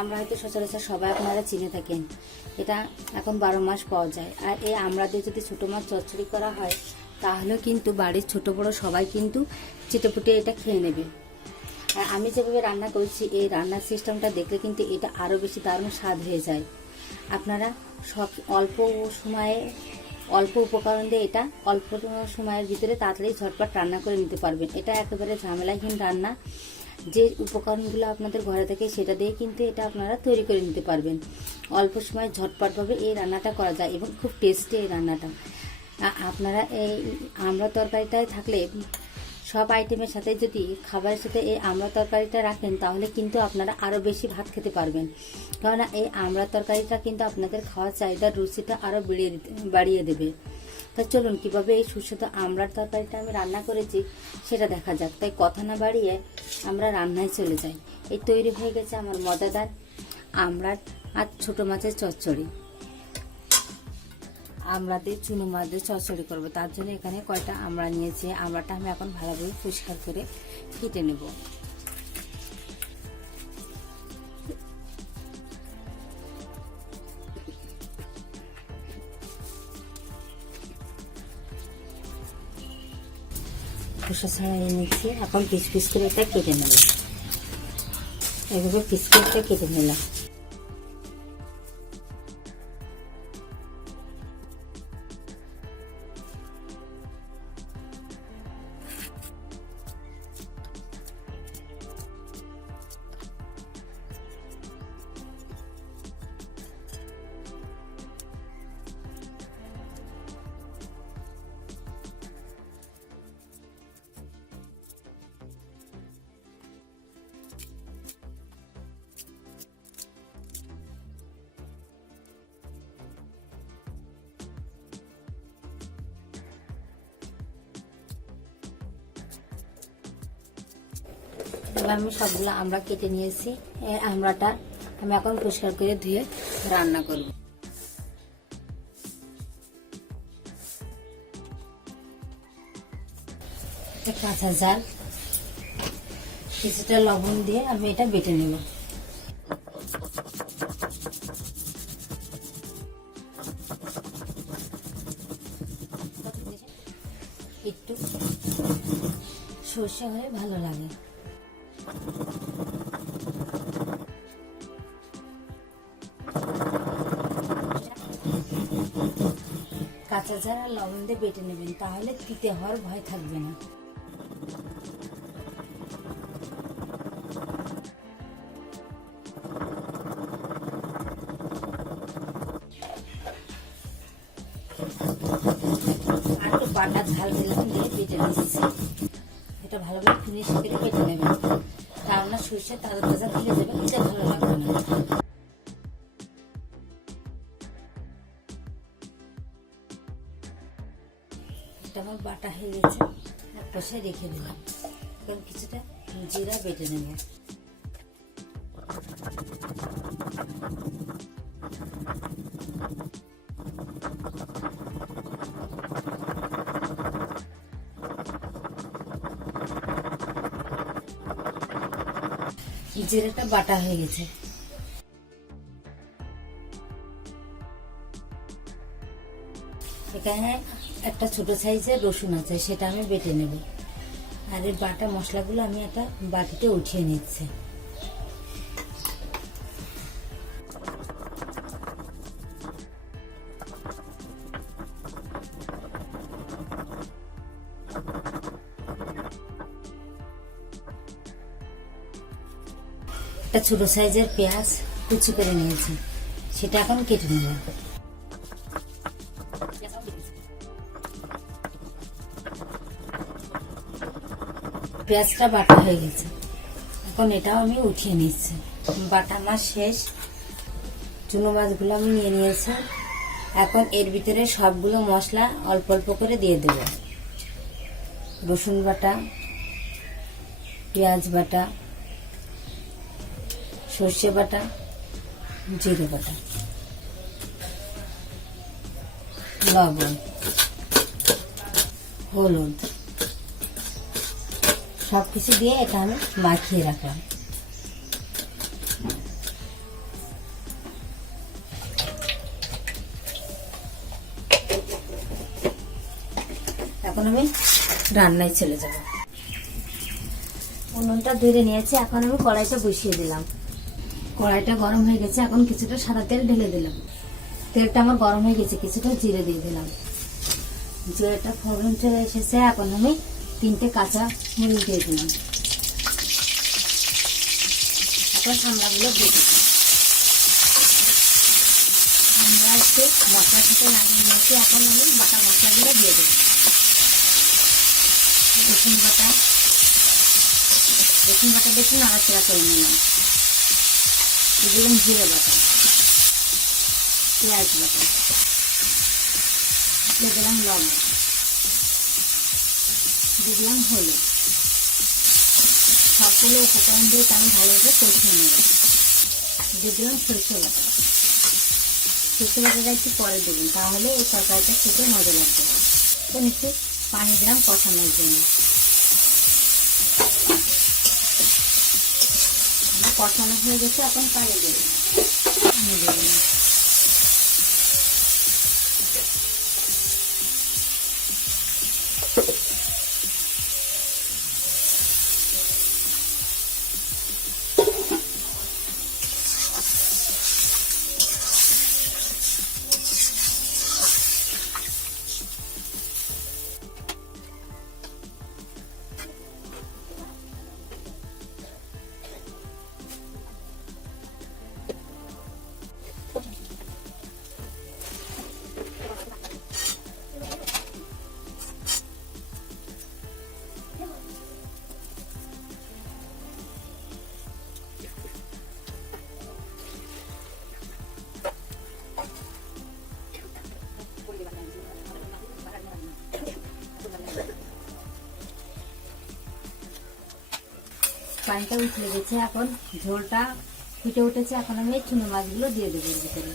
আমরা হয়তো সচরাচর সবাই আপনারা চিনে থাকেন, এটা এখন 12 মাস পাওয়া যায়। আর এই আমরা দিয়ে যদি ছোটো মাছ চচ্চড়ি করা হয় তাহলেও কিন্তু বাড়ির ছোট বড় সবাই কিন্তু চেটেপুটে এটা খেয়ে নেবে। আর আমি যেভাবে রান্না করছি এই রান্নার সিস্টেমটা দেখলে কিন্তু এটা আরও বেশি দারুণ স্বাদ হয়ে যায়। আপনারা সব অল্প সময়ে অল্প উপকরণ দিয়ে এটা অল্প সময়ের ভিতরে তাড়াতাড়ি ঝটপট রান্না করে নিতে পারবেন। এটা একেবারে ঝামেলাহীন রান্না। যে উপকরণগুলো আপনাদের ঘরে থাকে সেটা দিয়ে কিন্তু এটা আপনারা তৈরি করে নিতে পারবেন। অল্প সময় ঝটপটভাবে এই রান্নাটা করা যায় এবং খুব টেস্টি এই রান্নাটা। আপনারা এই আমড়া তরকারিটায় থাকলে সব আইটেমের সাথে যদি খাবারের সাথে এই আমড়া তরকারিটা রাখেন তাহলে কিন্তু আপনারা আরও বেশি ভাত খেতে পারবেন। কেননা এই আমড়া তরকারিটা কিন্তু আপনাদের খাওয়ার চাহিদার রুচিটা আরও বাড়িয়ে দেবে। তা চলুন কীভাবে এই সুস্বাদু আমড়ার তরকারিটা আমি রান্না করেছি সেটা দেখা যাক। তাই কথা না বাড়িয়ে আমরা রান্নায় চলে যাই। এই তৈরি হয়ে গেছে আমার মজাদার আমড়ার আর ছোটো মাছের চচ্চড়ি। আমরা দিয়ে চুনো মাছ দিয়ে চচ্চড়ি করবো, তার জন্য এখানে কয়টা আমড়া নিয়েছি। আমড়াটা আমি এখন ভালোভাবে পরিষ্কার করে কেটে নেব। খোসা ছাড়াই নিচ্ছি, এখন পিস পিস করে এটা কেটে নেব। এভাবে পিস করে কেটে নিলাম। আমি সবগুলো আমরা কেটে নিয়েছি। এই আমড়াটা আমি এখন পরিষ্কার করে ধুয়ে রান্না করব। কাঁচা ঝাল কিছুটা লবণ দিয়ে আমি এটা বেটে নেব। একটু সর্ষে হলে ভালো লাগে। কাঁচা ঝাল আর লবণ দিয়ে বেটে নেবেন, তাহলে তিতে হওয়ার ভয় থাকবে না। আর একটু বাটা ঝাল দিলাম দিয়ে বেটে নিচ্ছি। এটা ভালোভাবে ফিনিশ করে কেটে নেবেন, রান্না সরষে তাজা তাজা ফেলে দেবেন, এটা ভালো লাগবে না। এটা আমার বাটা হয়ে গেছে, এক পাশে রেখে দিলাম। এখন কিছুটা জিরা বেটে নেব। জিরাটা বাটা হয়ে গেছে। এখানে একটা ছোট সাইজের রসুন আছে, সেটা আমি বেটে নেব। আর এই বাটা মশলাগুলো আমি একটা বাটিতে উঠিয়ে নিচ্ছি। একটা ছোট সাইজের পেঁয়াজ কুচি করে নিয়েছি, সেটা এখন কেটে নেব। পেঁয়াজটা বাটা হয়ে গেছে, এখন এটাও আমি উঠিয়ে নিচ্ছি। বাটা আমার শেষ। চুনো মাছগুলো আমি নিয়ে নিয়েছি। এখন এর ভিতরে সবগুলো মশলা অল্প অল্প করে দিয়ে দেব। রসুন বাটা, পেঁয়াজ বাটা, সর্ষে বাটা, জিরে বাটা, লবণ, হলুদ সবকিছু দিয়ে এটা আমি মাখিয়ে রাখলাম। এখন আমি রান্নায় চলে যাব। উনুনটা ধরে নিয়েছি, এখন আমি কড়াইটা বসিয়ে দিলাম। কড়াইটা গরম হয়ে গেছে, এখন কিছুটা সাদা তেল ঢেলে দিলাম। তেলটা আমার গরম হয়ে গেছে, কিছুটা জিরে দিয়ে দিলাম। জিরেটা ফোড়ন চলে এসেছে, এখন আমি 3টে কাঁচা মরিচ দিয়ে দিলাম। এখন আমড়াগুলো দিয়ে দিলাম। আমরা একটু মশলার সাথে লাগিয়ে নিয়েছি, এখন আমি বাটা মশলাগুলো দিয়ে দেবো। রসুন বাটা বেশি নাড়াচাড়া করে নিলাম। দিলাম জিরে বাটা, পেঁয়াজ বাটা, দিয়ে দিলাম লবণ, দিয়ে দিলাম হলুদ। সবগুলো উপকরণ দিয়ে আমি ভালোভাবে কষিয়ে নেব। দিয়ে দিলাম সরষে বাটা। সরষে বাটাটা একটু পরে দেবেন, তাহলে এই তরকারিটা খেতে মজা লাগবে। এখন একটু পানি দিলাম কষানোর জন্য। কষানো হয়ে গেছে, এখন পানি দেবেন। পানিটা উঠে গেছে, এখন ঝোলটা ফুটে উঠেছে। এখন আমি এই চুনো মাছগুলো দিয়ে দেবো এর ভিতরে।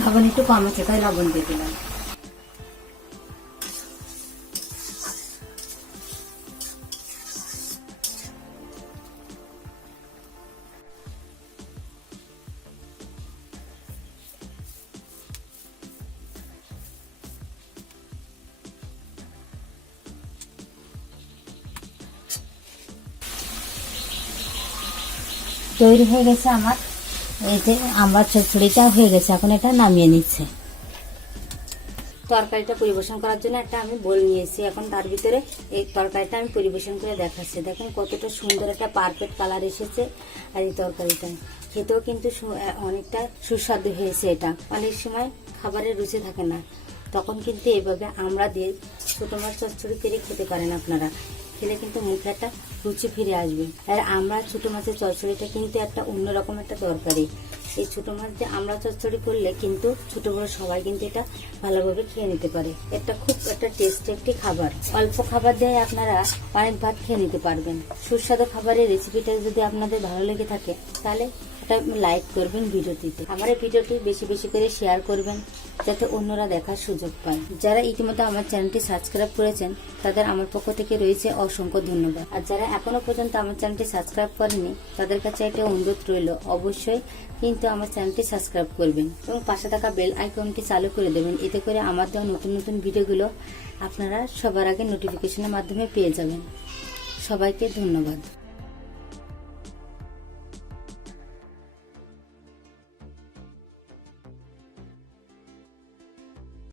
লবণ একটু কম আছে, তাই লবণ দিয়ে দিলাম। তৈরি হয়ে গেছে আমার এই যে আমড়ার চচ্চড়িটা হয়ে গেছে। এখন এটা নামিয়ে নিচ্ছে। তরকারিটা পরিবেশন করার জন্য একটা আমি বোল নিয়েছি। এখন তার ভিতরে এই তরকারিটা আমি পরিবেশন করে দেখাচ্ছি। দেখেন কতটা সুন্দর একটা পারফেক্ট কালার এসেছে। আর এই তরকারিটা খেতেও কিন্তু অনেকটা সুস্বাদু হয়েছে। এটা অনেক সময় খাবারের রুচি থাকে না, তখন কিন্তু এইভাবে আমড়া দিয়ে ছোট মাছ চচ্চড়ি করে খেতে পারেন আপনারা। খেলে কিন্তু মুখে একটা রুচি ফিরে আসবে। আর আমরা ছোট মাছের চচ্চড়িটা কিন্তু একটা অন্যরকম একটা তরকারি। এই ছোট মাছ দিয়ে আমরা চচ্চড়ি করলে কিন্তু ছোট বড় সবাই কিন্তু এটা ভালোভাবে খেয়ে নিতে পারে। এটা খুব একটা টেস্টি একটি খাবার। অল্প খাবার দিয়ে আপনারা অনেক ভাত খেয়ে নিতে পারবেন। সুস্বাদু খাবারের রেসিপিটা যদি আপনাদের ভালো লেগে থাকে, তাহলে এটা লাইক করবেন ভিডিওটিতে। আমার এই ভিডিওটি বেশি বেশি করে শেয়ার করবেন, যাতে অন্যরা দেখার সুযোগ পায়। যারা ইতিমধ্যে আমার চ্যানেলটি সাবস্ক্রাইব করেছেন, তাদের আমার পক্ষ থেকে রয়েছে অসংখ্য ধন্যবাদ। আর যারা এখনো পর্যন্ত আমার চ্যানেলটি সাবস্ক্রাইব করেনি, তাদের কাছে একটা অনুরোধ রইল, অবশ্যই কিন্তু আমার চ্যানেলটি সাবস্ক্রাইব করবেন এবং পাশে থাকা বেল আইকনটি চালু করে দেবেন। এতে করে আমার দেওয়া নতুন নতুন ভিডিওগুলো আপনারা সবার আগে নোটিফিকেশনের মাধ্যমে পেয়ে যাবেন। সবাইকে ধন্যবাদ।